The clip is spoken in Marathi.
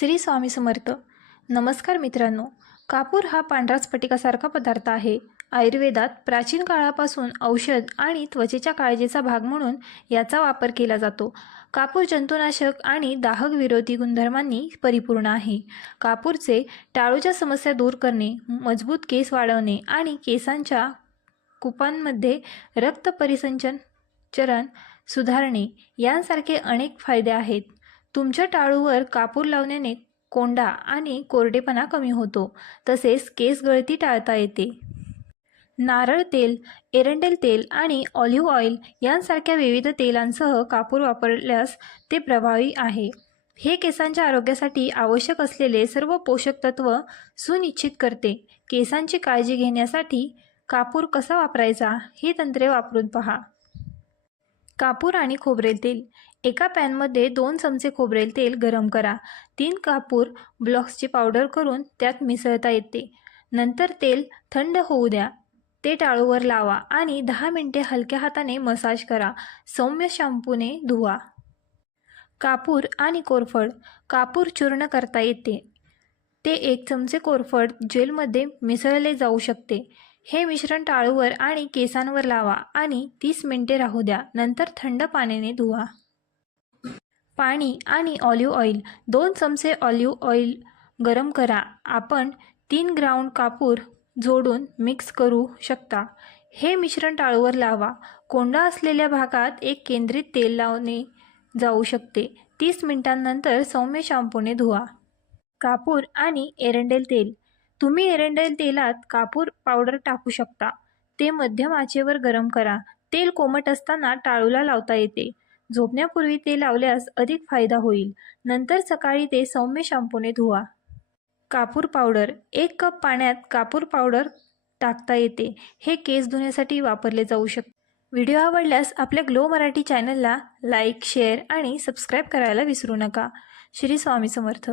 श्री स्वामी समर्थ. नमस्कार मित्रांनो कापूर हा पांढरा स्फटिकासारखा पदार्थ आहे. आयुर्वेदात प्राचीन काळापासून औषध आणि त्वचेच्या काळजीचा भाग म्हणून याचा वापर केला जातो. कापूर जंतुनाशक आणि दाहक विरोधी गुणधर्मांनी परिपूर्ण आहे. कापूरचे टाळूच्या समस्या दूर करणे मजबूत केस वाढवणे आणि केसांच्या कुपांमध्ये रक्त परिसंचन चरण सुधारणे यांसारखे अनेक फायदे आहेत. तुमच्या टाळूवर कापूर लावण्याने कोंडा आणि कोरडेपणा कमी होतो तसेच केस गळती टाळता येते. नारळ तेल एरंडेल तेल आणि ऑलिव्ह ऑइल यांसारख्या विविध तेलांसह कापूर वापरल्यास ते प्रभावी आहे. हे केसांच्या आरोग्यासाठी आवश्यक असलेले सर्व पोषक तत्व सुनिश्चित करते. केसांची काळजी घेण्यासाठी कापूर कसा वापरायचा ही तंत्रे वापरून पहा. कापूर आणि खोबरेल तेल. एका पॅनमध्ये दोन चमचे खोबरेल तेल गरम करा. तीन कापूर ब्लॉक्सची पावडर करून त्यात मिसळता येते. नंतर तेल थंड होऊ द्या. ते टाळूवर लावा आणि दहा मिनटे हलक्या हाताने मसाज करा. सौम्य शॅम्पूने धुवा. कापूर आणि कोरफड. कापूर चूर्ण करता येते. ते एक चमचे कोरफड जेलमध्ये मिसळले जाऊ शकते. हे मिश्रण टाळूवर आणि केसांवर लावा आणि तीस मिनिटे राहू द्या. नंतर थंड पाण्याने धुवा. पाणी आणि ऑलिव्ह ऑइल. दोन चमचे ऑलिव्ह ऑइल गरम करा. आपण तीन ग्राउंड कापूर जोडून मिक्स करू शकता. हे मिश्रण टाळूवर लावा. कोंडा असलेल्या भागात एक केंद्रित तेल लावणे जाऊ शकते. तीस मिनिटांनंतर सौम्य शॅम्पूने धुवा. कापूर आणि एरंडेल तेल. तुम्ही एरंडेल तेलात कापूर पावडर टाकू शकता. ते मध्यम आचेवर गरम करा. तेल कोमट असताना टाळूला लावता येते. झोपण्यापूर्वी ते लावल्यास अधिक फायदा होईल. नंतर सकाळी ते सौम्य शॅम्पूने धुवा. कापूर पावडर एक कप पाण्यात कापूर पावडर टाकता येते. हे केस धुण्यासाठी वापरले जाऊ शकते व्हिडिओ आवडल्यास आपल्या ग्लो मराठी चॅनलला लाईक शेअर आणि सबस्क्राईब करायला विसरू नका. श्री स्वामी समर्थ.